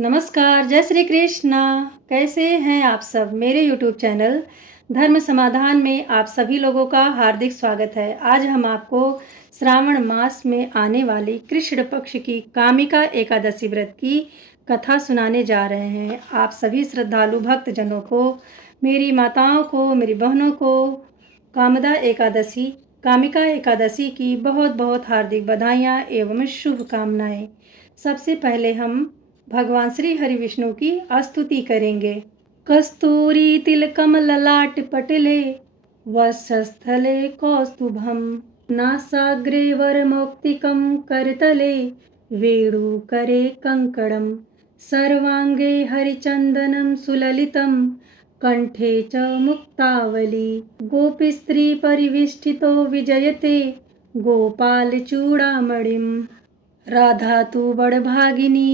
नमस्कार, जय श्री कृष्णा। कैसे हैं आप सब? मेरे यूट्यूब चैनल धर्म समाधान में आप सभी लोगों का हार्दिक स्वागत है। आज हम आपको श्रावण मास में आने वाली कृष्ण पक्ष की कामिका एकादशी व्रत की कथा सुनाने जा रहे हैं। आप सभी श्रद्धालु भक्तजनों को, मेरी माताओं को, मेरी बहनों को कामिका एकादशी की बहुत बहुत हार्दिक बधाइयाँ एवं शुभकामनाएं। सबसे पहले हम भगवान श्री हरि विष्णु की स्तुति करेंगे। कस्तूरी तिलकम ललाट पटले वक्षस्थले कौस्तुभम नासाग्रे वरमौक्तिकं करतले वेणुकरे कंकणम सर्वांगे हरिचंदनं सुललितं कंठे च मुक्तावली गोपीस्त्री परिविष्टितो विजयते गोपालचूड़ामणिं राधा तू बड़भागिनी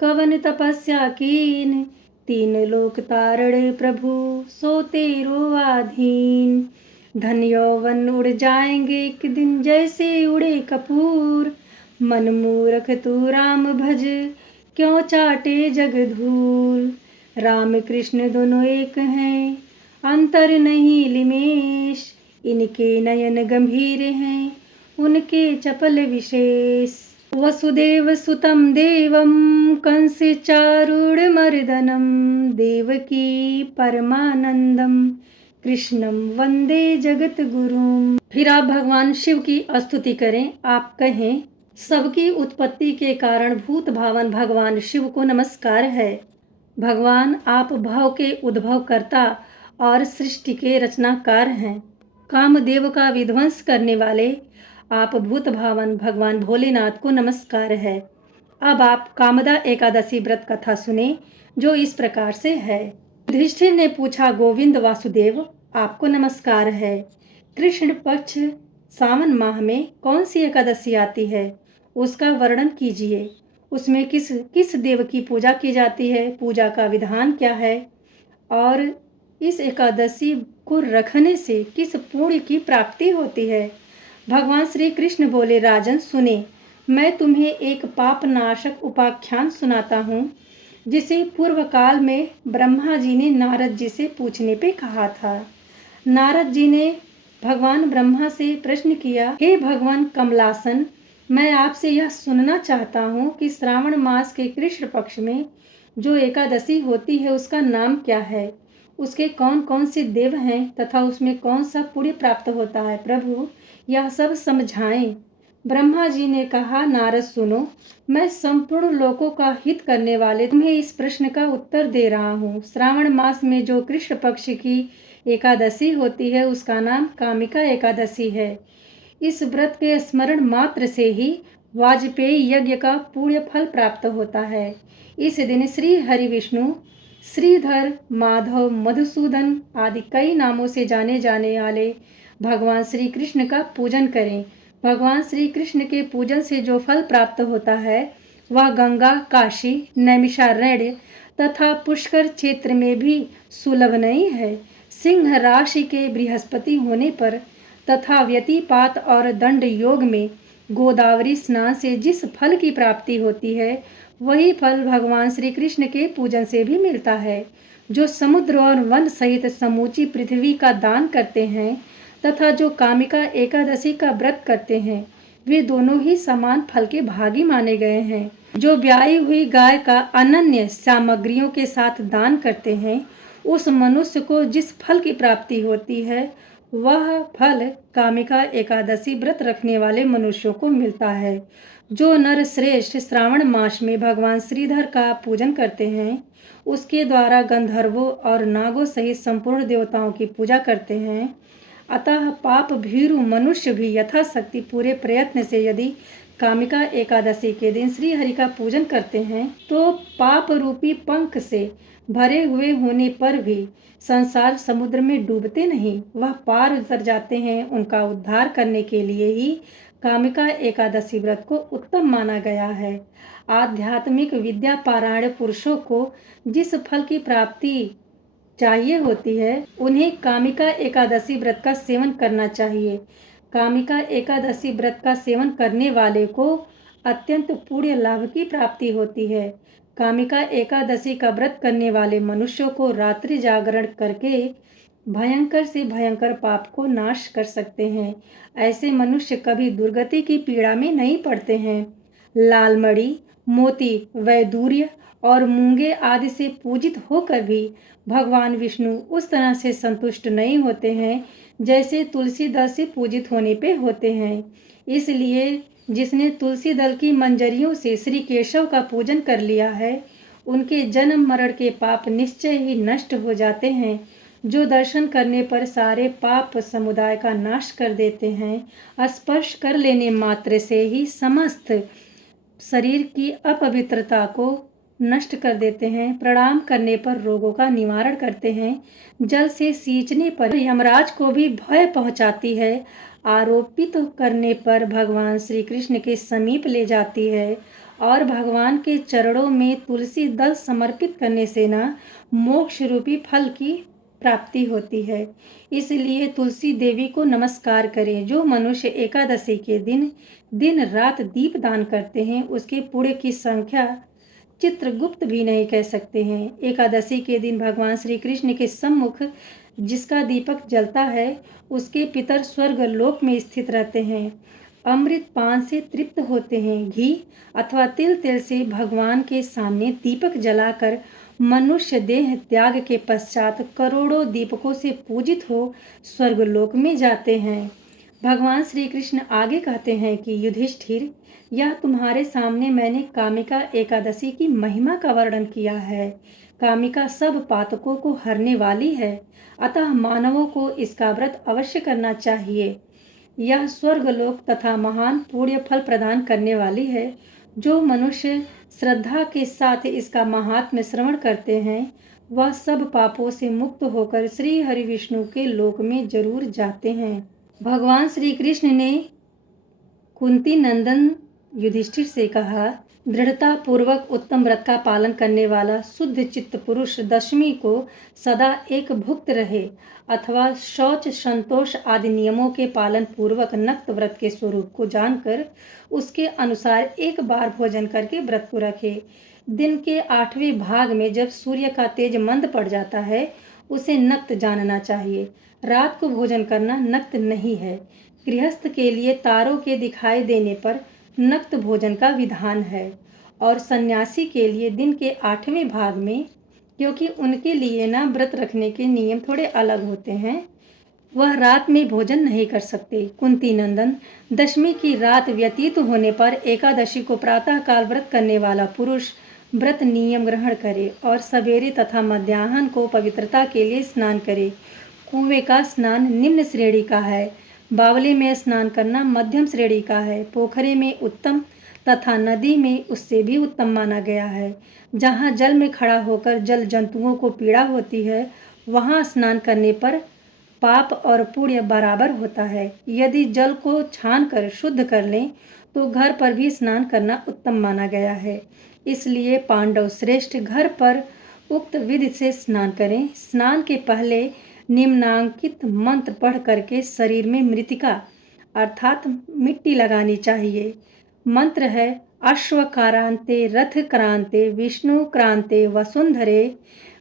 कवन तपस्या कीन तीन लोक तारणे प्रभु सो तेरो आधीन धन यौवन उड़ जाएंगे एक दिन जैसे उड़े कपूर मन मूरख तू राम भज क्यों चाटे जग धूल राम कृष्ण दोनों एक हैं अंतर नहीं लिमेश इनके नयन गंभीर हैं उनके चपल विशेष वसुदेव सुतं देवं कंस चारूढमर्दनं देवकी परमानंदम कृष्णम वंदे जगत गुरुम। फिर आप भगवान शिव की स्तुति करें। आप कहें, सबकी उत्पत्ति के कारण भूत भावन भगवान शिव को नमस्कार है। भगवान, आप भाव के उद्भव करता और सृष्टि के रचनाकार हैं। कामदेव का विध्वंस करने वाले आप भूत भावन भगवान भोलेनाथ को नमस्कार है। अब आप कामदा एकादशी व्रत कथा सुने, जो इस प्रकार से है। युधिष्ठिर ने पूछा, गोविंद वासुदेव, आपको नमस्कार है। कृष्ण पक्ष सावन माह में कौन सी एकादशी आती है, उसका वर्णन कीजिए। उसमें किस किस देव की पूजा की जाती है, पूजा का विधान क्या है, और इस एकादशी को रखने से किस पुण्य की प्राप्ति होती है। भगवान श्री कृष्ण बोले, राजन सुने, मैं तुम्हें एक पाप नाशक उपाख्यान सुनाता हूँ, जिसे पूर्व काल में ब्रह्मा जी ने नारद जी से पूछने पे कहा था। नारद जी ने भगवान ब्रह्मा से प्रश्न किया, हे भगवान कमलासन, मैं आपसे यह सुनना चाहता हूँ कि श्रावण मास के कृष्ण पक्ष में जो एकादशी होती है उसका नाम क्या है, उसके कौन कौन से देव हैं तथा उसमें कौन सा पुण्य प्राप्त होता है। प्रभु, यह सब समझाएं। ब्रह्मा जी ने कहा, नारद सुनो, मैं संपूर्ण लोकों का हित करने वाले तुम्हें इस प्रश्न का उत्तर दे रहा हूँ। श्रावण मास में जो कृष्ण पक्ष की एकादशी होती है उसका नाम कामिका एकादशी है। इस व्रत के स्मरण मात्र से ही वाजपेयी यज्ञ का पुण्य फल प्राप्त होता है। इस दिन श्री हरि विष्णु, श्रीधर, माधव, मधुसूदन आदि कई नामों से जाने जाने वाले भगवान श्री कृष्ण का पूजन करें। भगवान श्री कृष्ण के पूजन से जो फल प्राप्त होता है वह गंगा, काशी, नैमिषारण्य तथा पुष्कर क्षेत्र में भी सुलभ नहीं है। सिंह राशि के बृहस्पति होने पर तथा व्यतिपात और दंड योग में गोदावरी स्नान से जिस फल की प्राप्ति होती है वही फल भगवान श्री कृष्ण के पूजन से भी मिलता है। जो समुद्र और वन सहित समूची पृथ्वी का दान करते हैं तथा जो कामिका एकादशी का व्रत करते हैं वे दोनों ही समान फल के भागी माने गए हैं। जो ब्याई हुई गाय का अनन्य सामग्रियों के साथ दान करते हैं उस मनुष्य को जिस फल की प्राप्ति होती है वह फल कामिका एकादशी व्रत रखने वाले मनुष्यों को मिलता है। जो नर श्रेष्ठ श्रावण मास में भगवान श्रीधर का पूजन करते हैं उसके द्वारा गंधर्वों और नागों सहित संपूर्ण देवताओं की पूजा करते हैं। अतः पाप भीरु मनुष्य भी यथाशक्ति पूरे प्रयत्न से यदि कामिका एकादशी के दिन श्री हरि का पूजन करते हैं तो पाप रूपी पंख से भरे हुए होने पर भी संसार समुद्र में डूबते नहीं, वह पार उतर जाते हैं। उनका उद्धार करने के लिए ही कामिका एकादशी व्रत को उत्तम माना गया है। आध्यात्मिक विद्या पारायण पुरुषों को जिस फल की प्राप्ति चाहिए होती है उन्हें कामिका एकादशी व्रत का सेवन करना चाहिए। कामिका एकादशी व्रत का सेवन करने वाले को अत्यंत पुण्य लाभ की प्राप्ति होती है। कामिका एकादशी का व्रत करने वाले मनुष्यों को रात्रि जागरण करके भयंकर से भयंकर पाप को नाश कर सकते हैं। ऐसे मनुष्य कभी दुर्गति की पीड़ा में नहीं पड़ते हैं। लाल मणि, मोती, वैदूर्य और मूंगे आदि से पूजित होकर भी भगवान विष्णु उस तरह से संतुष्ट नहीं होते हैं जैसे तुलसी दल से पूजित होने पे होते हैं। इसलिए जिसने तुलसी दल की मंजरियों से श्री केशव का पूजन कर लिया है, उनके जन्म मरण के पाप निश्चय ही नष्ट हो जाते हैं। जो दर्शन करने पर सारे पाप समुदाय का नाश कर देते हैं, स्पर्श कर लेने मात्र से ही समस्त शरीर की अपवित्रता को नष्ट कर देते हैं, प्रणाम करने पर रोगों का निवारण करते हैं, जल से सींचने पर यमराज को भी भय पहुंचाती है, आरोपित करने पर भगवान श्री कृष्ण के समीप ले जाती है और भगवान के चरणों में तुलसी दल समर्पित करने से ना मोक्ष रूपी फल की प्राप्ति होती है। इसलिए तुलसी देवी को नमस्कार करें। जो मनुष्य एकादशी के दिन दिन रात दीप दान करते हैं, उसके पुण्य की संख्या चित्रगुप्त भी नहीं कह सकते हैं। एकादशी के दिन भगवान श्री कृष्ण के सम्मुख जिसका दीपक जलता है, उसके पितर स्वर्ग लोक में स्थित रहते हैं, अमृत पान से तृप्त होते हैं। घी अथवा तिल तेल से भगवान के सामने दीपक जलाकर मनुष्य देह त्याग के पश्चात करोड़ों दीपकों से पूजित हो स्वर्गलोक में जाते हैं। भगवान श्री कृष्ण आगे कहते हैं कि युधिष्ठिर, यह तुम्हारे सामने मैंने कामिका एकादशी की महिमा का वर्णन किया है। कामिका सब पातकों को हरने वाली है, अतः मानवों को इसका व्रत अवश्य करना चाहिए। यह स्वर्गलोक तथा महान पुण्य फल प्रदान करने वाली है। जो मनुष्य श्रद्धा के साथ इसका महात्म्य श्रवण करते हैं, वह सब पापों से मुक्त होकर श्री हरि विष्णु के लोक में जरूर जाते हैं। भगवान श्री कृष्ण ने कुंती नंदन युधिष्ठिर से कहा, दृढ़ता पूर्वक उत्तम व्रत का पालन करने वाला शुद्ध चित्त पुरुष दशमी को सदा एक भुक्त रहे अथवा शौच संतोष आदि नियमों के पालन पूर्वक नक्त व्रत के स्वरूप को जानकर उसके अनुसार एक बार भोजन करके व्रत को रखे। दिन के 8वें भाग में जब सूर्य का तेज मंद पड़ जाता है, उसे नक्त जानना चाहिए। रात को भोजन करना नक्त नहीं है। गृहस्थ के लिए तारों के दिखाई देने पर नक्त भोजन का विधान है और सन्यासी के लिए दिन के 8वें भाग में, क्योंकि उनके लिए ना व्रत रखने के नियम थोड़े अलग होते हैं, वह रात में भोजन नहीं कर सकते। कुंती नंदन, दशमी की रात व्यतीत होने पर एकादशी को प्रातः काल व्रत करने वाला पुरुष व्रत नियम ग्रहण करे और सवेरे तथा मध्याह्न को पवित्रता के लिए स्नान करे। कुएं का स्नान निम्न श्रेणी का है, बावले में स्नान करना मध्यम श्रेणी का है, पोखरे में उत्तम तथा नदी में उससे भी उत्तम माना गया है। जहाँ जल में खड़ा होकर जल जंतुओं को पीड़ा होती है, वहाँ स्नान करने पर पाप और पुण्य बराबर होता है। यदि जल को छान कर शुद्ध कर लें तो घर पर भी स्नान करना उत्तम माना गया है। इसलिए पांडव श्रेष्ठ घर पर उक्त विधि से स्नान करें। स्नान के पहले निम्नांकित मंत्र पढ़ करके शरीर में मृतिका अर्थात मिट्टी लगानी चाहिए। मंत्र है, अश्वकारांते रथ क्रांते विष्णु क्रांते वसुंधरे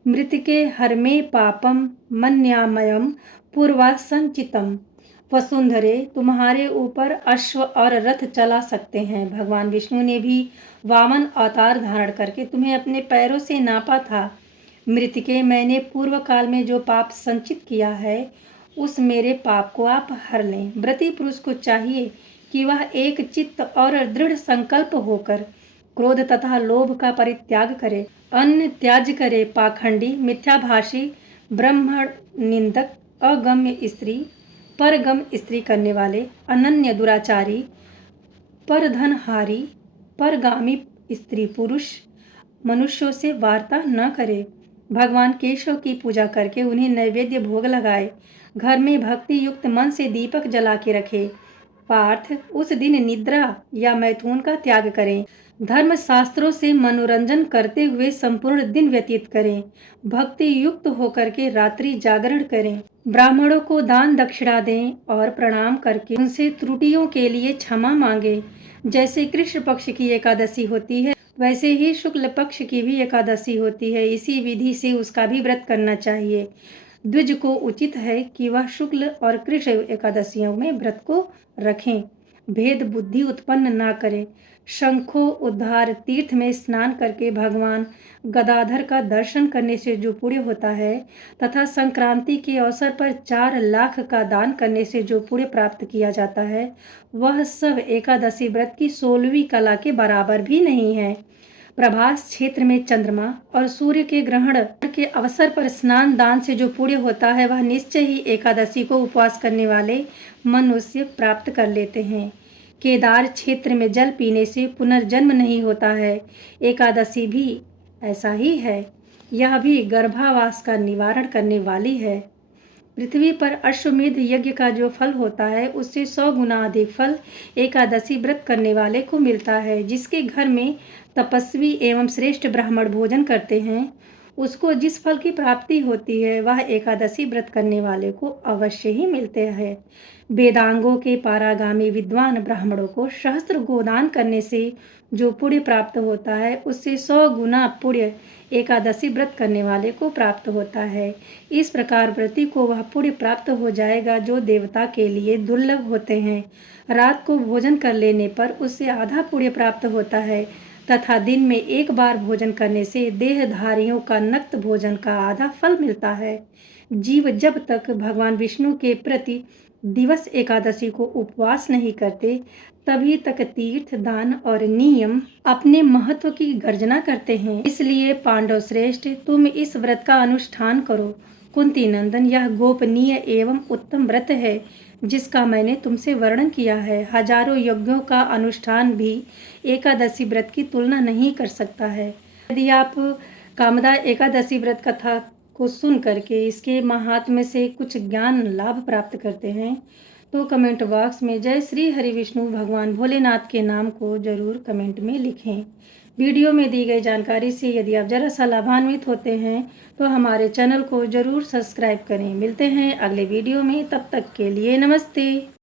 मृतिके हरमे पापम मन्यामयम पूर्वा संचितम। वसुंधरे, तुम्हारे ऊपर अश्व और रथ चला सकते हैं। भगवान विष्णु ने भी वामन अवतार धारण करके तुम्हें अपने पैरों से नापा था। मृतिके, मैंने पूर्व काल में जो पाप संचित किया है, उस मेरे पाप को आप हर लें। व्रती पुरुष को चाहिए कि वह एक चित्त और दृढ़ संकल्प होकर क्रोध तथा लोभ का परित्याग करे, अन्न त्याज करे। पाखंडी, मिथ्याभाषी, ब्रह्मण निंदक, अगम्य स्त्री, परगम स्त्री करने वाले, अनन्य दुराचारी, परधनहारी, परगामी स्त्री पुरुष मनुष्यों से वार्ता न करे। भगवान केशव की पूजा करके उन्हें नैवेद्य भोग लगाए। घर में भक्ति युक्त मन से दीपक जला के रखे। पार्थ, उस दिन निद्रा या मैथुन का त्याग करें। धर्म शास्त्रों से मनोरंजन करते हुए संपूर्ण दिन व्यतीत करें। भक्ति युक्त होकर के रात्रि जागरण करें। ब्राह्मणों को दान दक्षिणा दें और प्रणाम करके उनसे त्रुटियों के लिए क्षमा मांगे। जैसे कृष्ण पक्ष की एकादशी होती है, वैसे ही शुक्ल पक्ष की भी एकादशी होती है। इसी विधि से उसका भी व्रत करना चाहिए। द्विज को उचित है कि वह शुक्ल और कृष्ण एकादशियों में व्रत को रखें, भेद बुद्धि उत्पन्न ना करें। शंखो उद्धार तीर्थ में स्नान करके भगवान गदाधर का दर्शन करने से जो पुण्य होता है तथा संक्रांति के अवसर पर 4 लाख का दान करने से जो पुण्य प्राप्त किया जाता है, वह सब एकादशी व्रत की 16वीं कला के बराबर भी नहीं है। प्रभास क्षेत्र में चंद्रमा और सूर्य के ग्रहण के अवसर पर स्नान दान से जो पुण्य होता है, वह निश्चय ही एकादशी को उपवास करने वाले मनुष्य प्राप्त कर लेते हैं। केदार क्षेत्र में जल पीने से पुनर्जन्म नहीं होता है। एकादशी भी ऐसा ही है। यह भी गर्भावास का निवारण करने वाली है। पृथ्वी पर अश्वमेध यज्ञ का जो फल होता है, उससे 100 गुना अधिक फल एकादशी व्रत करने वाले को मिलता है। जिसके घर में तपस्वी एवं श्रेष्ठ ब्राह्मण भोजन करते हैं, उसको जिस फल की प्राप्ति होती है, वह एकादशी व्रत करने वाले को अवश्य ही मिलते हैं। वेदांगों के पारागामी विद्वान ब्राह्मणों को सहस्त्र गोदान करने से जो पुण्य प्राप्त होता है, उससे 100 गुना पुण्य एकादशी व्रत करने वाले को प्राप्त होता है। इस प्रकार व्रती को वह पुण्य प्राप्त हो जाएगा जो देवता के लिए दुर्लभ होते हैं। रात को भोजन कर लेने पर उससे आधा पुण्य प्राप्त होता है तथा दिन में एक बार भोजन करने से देहधारियों का नक्त भोजन का आधा फल मिलता है। जीव जब तक भगवान विष्णु के प्रति दिवस एकादशी को उपवास नहीं करते, तभी तक तीर्थ दान और नियम अपने महत्व की गर्जना करते हैं। इसलिए पांडव श्रेष्ठ, तुम इस व्रत का अनुष्ठान करो। कुंती नंदन, यह गोपनीय एवं उत्तम व्रत है जिसका मैंने तुमसे वर्णन किया है। हजारों यज्ञों का अनुष्ठान भी एकादशी व्रत की तुलना नहीं कर सकता है। यदि आप कामदा एकादशी व्रत कथा को सुन करके इसके महात्म्य से कुछ ज्ञान लाभ प्राप्त करते हैं, तो कमेंट बॉक्स में जय श्री हरि विष्णु भगवान भोलेनाथ के नाम को जरूर कमेंट में लिखें। वीडियो में दी गई जानकारी से यदि आप जरा सा लाभान्वित होते हैं तो हमारे चैनल को जरूर सब्सक्राइब करें। मिलते हैं अगले वीडियो में, तब तक के लिए नमस्ते।